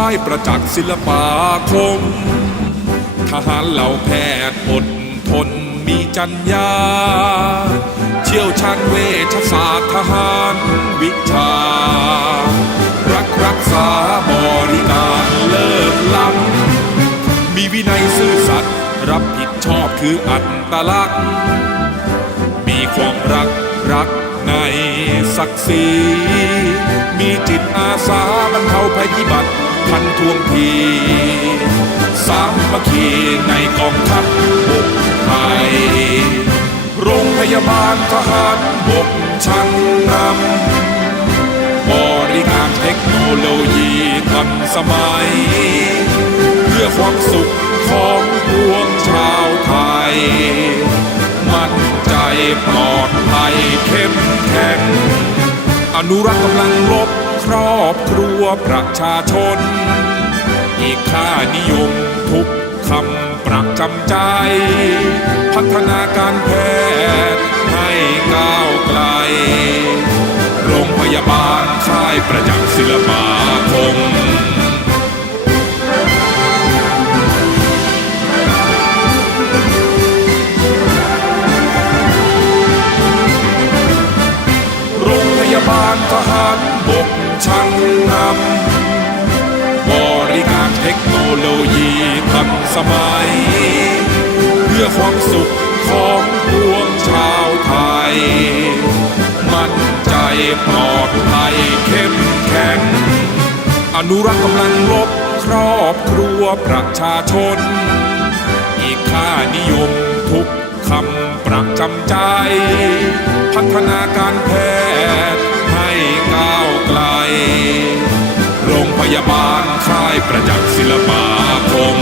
ายประจักษ์ศิลปาคม ทหารเหล่าแพทย์อดทนมีจัญญา เชี่ยวชาญเวชศาสตร์ทหารวิชา รักรักษาบริการเลิศล้ำมีวินัยซื่อสัตย์รับผิดชอบคืออัตลักษณ์ มีความรักรักในศักดิ์ศรีมีจิตอาสาบรรเทาภัยพิบัติ ทันท่วงที สามัคคีในกองทัพบกไทย โรงพยาบาลทหารบกชั้นนำบริการเทคโนโลยีทันสมัย เพื่อความสุขของปวงชาวไทย มั่นใจปลอดภัยเข้มแข็ง อนุรักษ์กำลังลบ ครอบครัวประชาชน อีกค่านิยมทุกคำประจำใจ พัฒนาการแพทย์ให้ก้าวไกล โรงพยาบาลค่ายประจักษ์ศิลปาคมโรงพยาบาลทหารบก ชั้นนำบริการเทคโนโลยีทันสมัย เพื่อความสุขของปวงชาวไทย มั่นใจปลอดภัยเข้มแข็ง อนุรักษ์กำลังลบครอบครัวประชาชน อีกค่านิยมทุกคำประจำใจ พัฒนาการแพท ยาบาลค่ายประจักษ์ศิลปาคม